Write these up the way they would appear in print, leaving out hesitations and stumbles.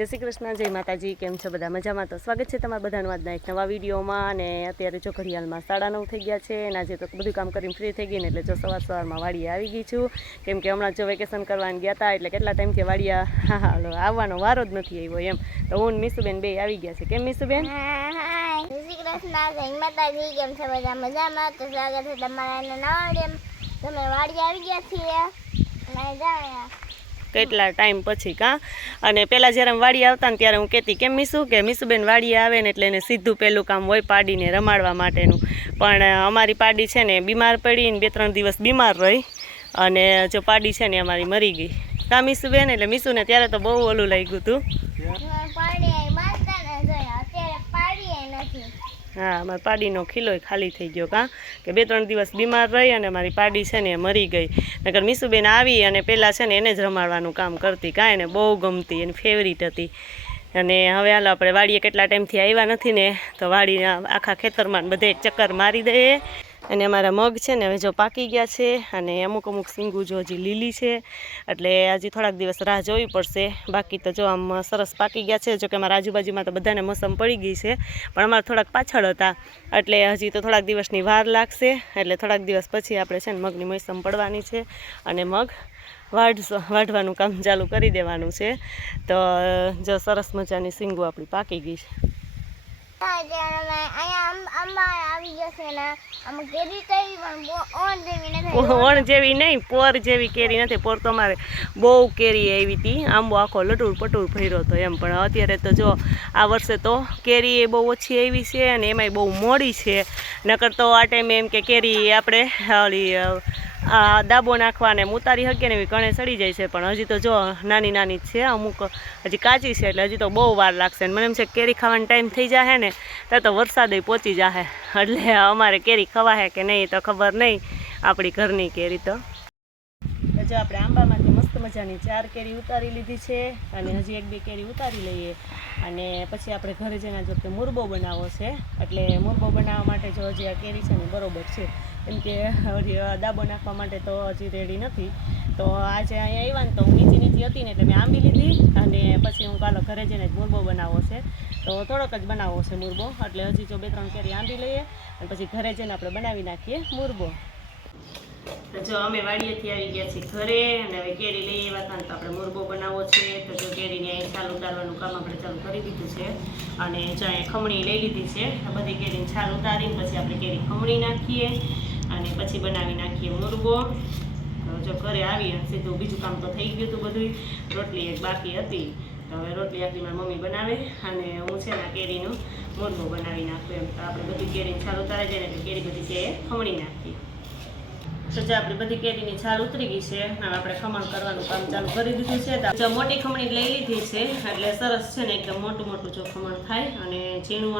જય શ્રી કૃષ્ણ, જય માતાજી। કેમ છો બધા? મજામાં? તો સ્વાગત છે તમારા બધાનું આજના એક નવા વિડીયોમાં। અને અત્યારે જો ઘડિયાળમાં 9:30 થઈ ગયા છે અને આજે તો બધું કામ કરીને ફ્રી થઈ ગઈ ને એટલે જો સવારમાં વાડીએ આવી ગઈ છું। કેમ કે હમણાં જો વેકેશન કરવાની ગયા હતા એટલે કેટલા ટાઈમથી વાડીયા આવવાનો વારો જ નથી આવ્યો એમ। તો હું મીસુબેન બે આવી ગયા છે। કેમ મીસુબેન? જય શ્રી કૃષ્ણ, જય માતાજી। કેમ છો બધા? મજામાં? તો સ્વાગત છે તમારા નવા વિડીયોમાં। તમે વાડીએ આવી ગયા છીએ અને જાયા કેટલા ટાઈમ પછી કાં। અને પહેલાં જ્યારે વાડીએ આવતા ને ત્યારે હું કહેતી કેમ મીસુ કે મીસુબેન વાડીએ આવે ને એટલે એને સીધું પહેલું કામ હોય પાડીને રમાડવા માટેનું। પણ અમારી પાડી છે ને બીમાર પડી ને 2-3 દિવસ બીમાર રહી અને જો પાડી છે ને અમારી મરી ગઈ કાં મીસુબેન। એટલે મીસુને ત્યારે તો બહુ ઓલું લાગ્યું હતું। હા, અમારી પાડીનો ખીલોય ખાલી થઈ ગયો કાં કે 2-3 દિવસ બીમાર રહી અને મારી પાડી છે ને મરી ગઈ। નકર મીસુબેન આવી અને પહેલાં છે ને એને જ રમાડવાનું કામ કરતી કાં, એને બહુ ગમતી, એની ફેવરિટ હતી। અને હવે હાલો આપણે વાડીએ કેટલા ટાઈમથી આવ્યા નથી ને તો વાડીના આખા ખેતરમાં બધે ચક્કર મારી દઈએ। અને અમારા મગ છે ને હવે જો પાકી ગયા છે અને અમુક સિંગું જો હજી લીલી છે એટલે હજી થોડાક દિવસ રાહ જોવી પડશે। બાકી તો જો આમ સરસ પાકી ગયા છે। જો કે અમારા આજુબાજુમાં તો બધાને મોસમ પડી ગઈ છે પણ અમારે થોડાક પાછળ હતા એટલે હજી તો થોડાક દિવસની વાર લાગશે। એટલે થોડાક દિવસ પછી આપણે છે ને મગની મોસમ પડવાની છે અને મગ વાઢવાનું કામ ચાલુ કરી દેવાનું છે। તો જો સરસ મજાની સિંગું આપણી પાકી ગઈ છે। ઓણ જેવી નહીં, પોર જેવી કેરી નથી। પોર તો અમારે બહુ કેરી આવી હતી, આંબો આખો લટુર પટુર ભર્યો હતો એમ। પણ અત્યારે તો જો આ વર્ષે તો કેરી એ બહુ ઓછી આવી છે અને એમાંય બહુ મોડી છે। નકર તો આ ટાઈમે એમ કે કેરી આપણે ઓલી દાબો નાખવા ને ઉતારી શકીએ ને એવી ઘણે ચડી જાય છે પણ હજી તો જો નાની નાની જ છે, અમુક હજી કાચી છે એટલે હજી તો બહુ વાર લાગશે। મને એમ છે કેરી ખાવાનો ટાઈમ થઈ જશે ને ત્યાં તો વરસાદે પહોંચી જશે એટલે અમારે કેરી ખવાશે કે નહીં તો ખબર નહીં। આપણી ઘરની કેરી તો જો આપણે આંબામાંથી મસ્ત મજાની 4 કેરી ઉતારી લીધી છે અને હજી 1-2 કેરી ઉતારી લઈએ અને પછી આપણે ઘરે જઈને જો કે મુરબો બનાવવો છે એટલે મુરબો બનાવવા માટે જો હજી આ કેરી છે ને બરોબર છે કેમ કે દાબો નાખવા માટે તો હજી રેડી નથી। તો આજે અહીંયા આવ્યા ને તો હું નીચી હતી ને એટલે મેં આંબી લીધી અને પછી હું કાલો ઘરે જઈને જ મુરબો બનાવવો છે તો થોડોક જ બનાવવો છે મુરબો એટલે હજી જો 2-3 કેરી આંબી લઈએ અને પછી ઘરે જઈને આપણે બનાવી નાખીએ મુરબો। તો જો અમે વાડીએથી આવી ગયા છીએ ઘરે અને હવે કેરી લઈ આવ્યા હતા તો આપણે મુરબો બનાવવો છે। તો જો કેરીને અહીં છાલ ઉતારવાનું કામ આપણે ચાલુ કરી દીધું છે અને જો અહીંયા ખમણી લઈ લીધી છે। બધી કેરીને છાલ ઉતારીને પછી આપણે કેરી ખમણી નાખીએ અને પછી બનાવી નાખીએ મુરબો। તો જો ઘરે આવી અને સીધું બીજું કામ તો થઈ ગયું હતું બધું, રોટલી એક બાકી હતી તો હવે રોટલી આખી મારી મમ્મી બનાવે અને હું છે ને કેરીનું મુરબો બનાવી નાખું એમ। તો આપણે બધી કેરીની છાલ ઉતારી જાય ને એટલે કેરી બધી છે એ ખમણી નાખીએ। તો જો આપણી બધી કેરીની છાલ ઉતરી ગઈ છે હવે આપણે ખમણ કરવાનું કામ ચાલુ કરી દીધું છે। જો મોટી ખમણી લઈ લીધી છે એટલે સરસ છે ને એકદમ મોટું જો ખમણ થાય અને ઝીણું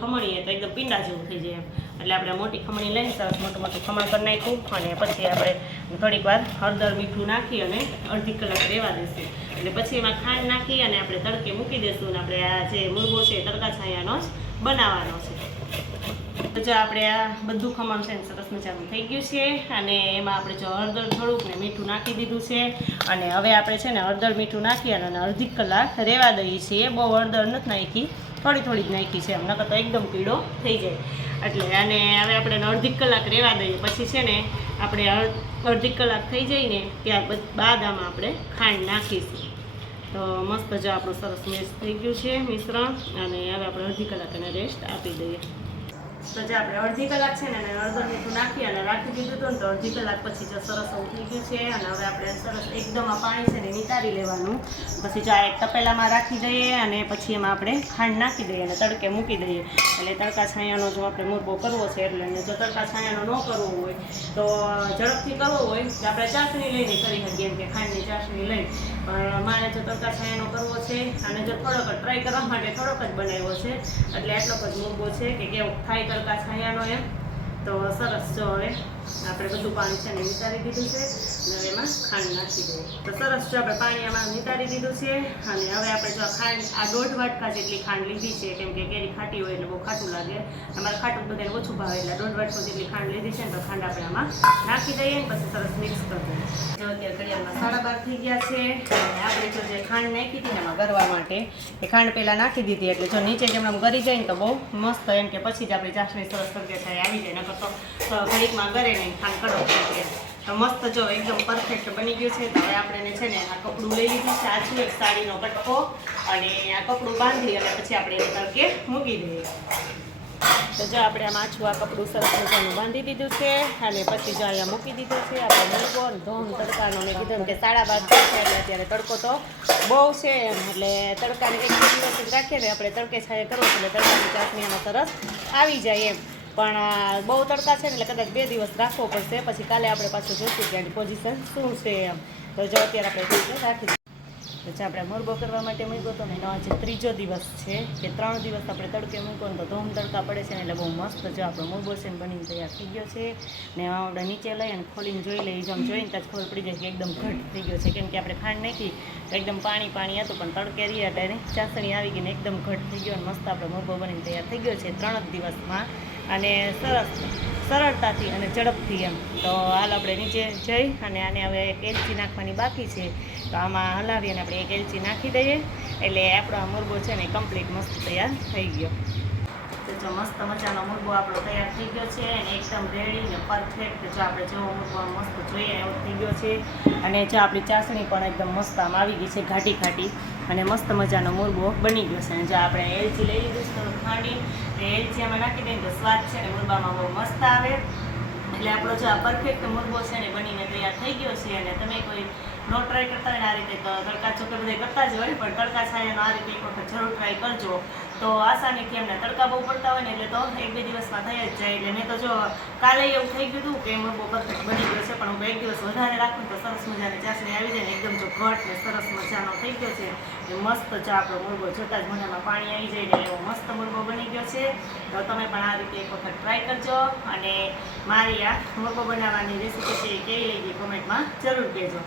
ખમણીએ તો એકદમ પીંડા જેવું થઈ જાય એમ। એટલે આપણે મોટી ખમણી લઈને સરસ મોટું ખમણ કરી નાખ્યું અને પછી આપણે થોડીક વાર હળદર મીઠું નાખી અને અડધી કલાક રહેવા દઈશું એટલે પછી એમાં ખાંડ નાખી અને આપણે તડકે મૂકી દઈશું અને આપણે આ જે મુરબો છે તડકા છાયાનો જ બનાવવાનો છે। તો જો આપણે આ બધું ખમણ છે ને સરસ મજાનું થઈ ગયું છે અને એમાં આપણે જો હળદર થોડુંક ને મીઠું નાખી દીધું છે અને હવે આપણે છે ને હળદર મીઠું નાખી અને અડધી કલાક રહેવા દઈએ છીએ। બહુ હળદર નથી નાખી, થોડી જ નાખી છે, નકર તો એકદમ પીળો થઈ જાય એટલે। અને હવે આપણે અડધી કલાક રહેવા દઈએ પછી છે ને આપણે અડધી કલાક થઈ જાય ને ત્યારબાદ આમાં આપણે ખાંડ નાખીશું। તો મસ્ત જો આપણું સરસ મિક્સ થઈ ગયું છે મિશ્રણ અને હવે આપણે અડધી કલાક એને રેસ્ટ આપી દઈએ। તો જે આપણે અડધી કલાક છે ને હળદર મીઠું નાખી અને રાખી દીધું હતું ને તો અડધી કલાક પછી જો સરસ એવું થઈ ગયું છે અને હવે આપણે સરસ એકદમ આ પાણી છે ને નિતારી લેવાનું। પછી જો આ એક તપેલામાં રાખી દઈએ અને પછી એમાં આપણે ખાંડ નાખી દઈએ અને તડકે મૂકી દઈએ એટલે તડકા છાયાનો જો આપણે મુરબો કરવો છે એટલે જો તડકા છાયાનો ન કરવો હોય તો ઝડપથી કરવો હોય તો આપણે ચાસણી લઈને કરી શકીએ એમ કે ખાંડની ચાસણી લઈ। પણ મારે જો તડકા છાયાનો કરવો છે અને જો થોડોક ટ્રાય કરવા માટે થોડોક જ બનાવ્યો છે એટલે આટલો જ મુરબો છે કે કેવો થાય તડકા છાયાનો એમ। તો સરસ જો હવે આપણે બધું પાણી છે ને વિચારી દીધું છે હવે એમાં ખાંડ નાખી દઈએ તો સરસ જો આપણે પાણી આમાં નિતારી દીધું છે અને હવે આપણે જો ખાંડ આ 1.5 વાટકા જેટલી ખાંડ લીધી છે કેમ કે કેરી ખાટી હોય એટલે બહુ ખાટું લાગે અમારે ખાટું બધાને ઓછું ભાવે એટલે 1.5 વાટકો જેટલી ખાંડ લીધી છે ને તો ખાંડ આપણે આમાં નાખી દઈએ ને પછી સરસ મિક્સ કરી દઈએ જો અત્યારે ઘડિયાળમાં 12:30 થઈ ગયા છે અને આપણે જો જે ખાંડ નાખી હતી ને એમાં ગરવા માટે એ ખાંડ પહેલાં નાખી દીધી એટલે જો નીચે જેમ આમ ગરી જાય ને તો બહુ મસ્ત એમ કે પછી જ આપણી ચાસણી સરસ તરીકે થાય આવી જાય નકર તો ઘડીકમાં ગરે નહીં ખાંડ કડક થઈ જાય તો મસ્ત જો એકદમ પરફેક્ટ બની ગયું છે તો હવે આપણે છે ને આ કપડું લઈ લીધું છે આછું એક સાડીનો કટકો અને આ કપડું બાંધી અને પછી આપણે એ તડકે મૂકી દઈએ તો જો આપણે આમ આછું આ કપડું સરસ મજાનું બાંધી દીધું છે અને પછી જો અહીંયા મૂકી દીધું છે આપણે મૂકો ધોમ તડકાનો મેં કીધું કે 12:30 છે એટલે અત્યારે તડકો તો બહુ છે એમ એટલે તડકાને એક દિવસ જ રાખીએ ને આપણે તડકે છાયે કરવું એટલે તડકાની ચાસણી આમાં સરસ આવી જાય એમ પણ બહુ તડકા છે ને એટલે કદાચ 2 દિવસ રાખવો પડશે પછી કાલે આપણે પાછું જોઈશું કે આની પોઝિશન શું છે એમ તો જો અત્યારે આપણે રાખી પછી આપણે મુરબો કરવા માટે મૂક્યો હતો ને એનો આજે 3જો દિવસ છે કે 3 દિવસ આપણે તડકે મૂક્યો ને તો ધોમ તડકા પડે છે ને એટલે બહુ મસ્ત જો આપણો મુરબો છે ને બનીને તૈયાર થઈ ગયો છે ને એમાં આપણે નીચે લઈ અને ખોલીને જોઈ લઈએ જો આમ જોઈને ત્યાં જ ખબર પડી જાય કે એકદમ ઘટ થઈ ગયો છે કેમ કે આપણે ખાંડ નાખી તો એકદમ પાણી પાણી હતું પણ તડકે રહી એટલે એની ચાસણી આવી ગઈ ને એકદમ ઘટ થઈ ગયો અને મસ્ત આપણો મુરબો બનીને તૈયાર થઈ ગયો છે 3 જ દિવસમાં અને સરળતાથી અને ઝડપથી એમ તો હાલ આપણે નીચે જઈ અને આને હવે એક એલચી નાખવાની બાકી છે તો આમાં હલાવી અને આપણે એક એલચી નાખી દઈએ એટલે આપણો આ મુરબો છે ને કમ્પ્લીટ મસ્ત તૈયાર થઈ ગયો તો જો મસ્ત મજાનો મુરબો આપણો તૈયાર થઈ ગયો છે અને એકદમ રેડી ને પરફેક્ટ જો આપણે જેવો મુરબો મસ્ત જોઈએ એવો થઈ ગયો છે અને જો આપણી ચાસણી પણ એકદમ મસ્ત આમ આવી ગઈ છે ઘાટી ઘાટી અને મસ્ત મજાનો મુરબો બની ગયો છે અને જો આપણે એલચી લઈ લીધું છે થોડું ખાંડી એલચી આમાં નાખી દઈએ તો સ્વાદ છે ને મુરબામાં બહુ મસ્ત આવે એટલે આપણો જો આ પરફેક્ટ મુરબો છે ને બનીને તૈયાર થઈ ગયો છે અને તમે કોઈ નો ટ્રાય કરતા હોય ને આ રીતે તો તડકા ચોકે બધા કરતા જ હોય પણ તડકા છાયાનો આ રીતે એક વખત જરૂર ટ્રાય કરજો તો આસાનીથી એમને તડકા બહુ પડતા હોય ને એટલે તો 1-2 દિવસમાં થઈ જ જાય એટલે મેં તો જો કાલે એવું થઈ ગયું હતું કે મુરબો પરફેક્ટ બની ગયો છે પણ હું 1 દિવસ વધારે રાખું તો સરસ મજાની ચાસણી આવી જાય ને એકદમ જો ઘટ ને સરસ મજાનો થઈ ગયો છે એ મસ્ત જો આપણો મુરબો જોતાં જ મોઢામાં પાણી આવી જાય ને એવો મસ્ત મુરબો બની ગયો છે તો તમે પણ આ રીતે એક વખત ટ્રાય કરજો અને મારી આ મુરબો બનાવવાની રેસીપી છે એ કેવી લાગી કોમેન્ટમાં જરૂર કહેજો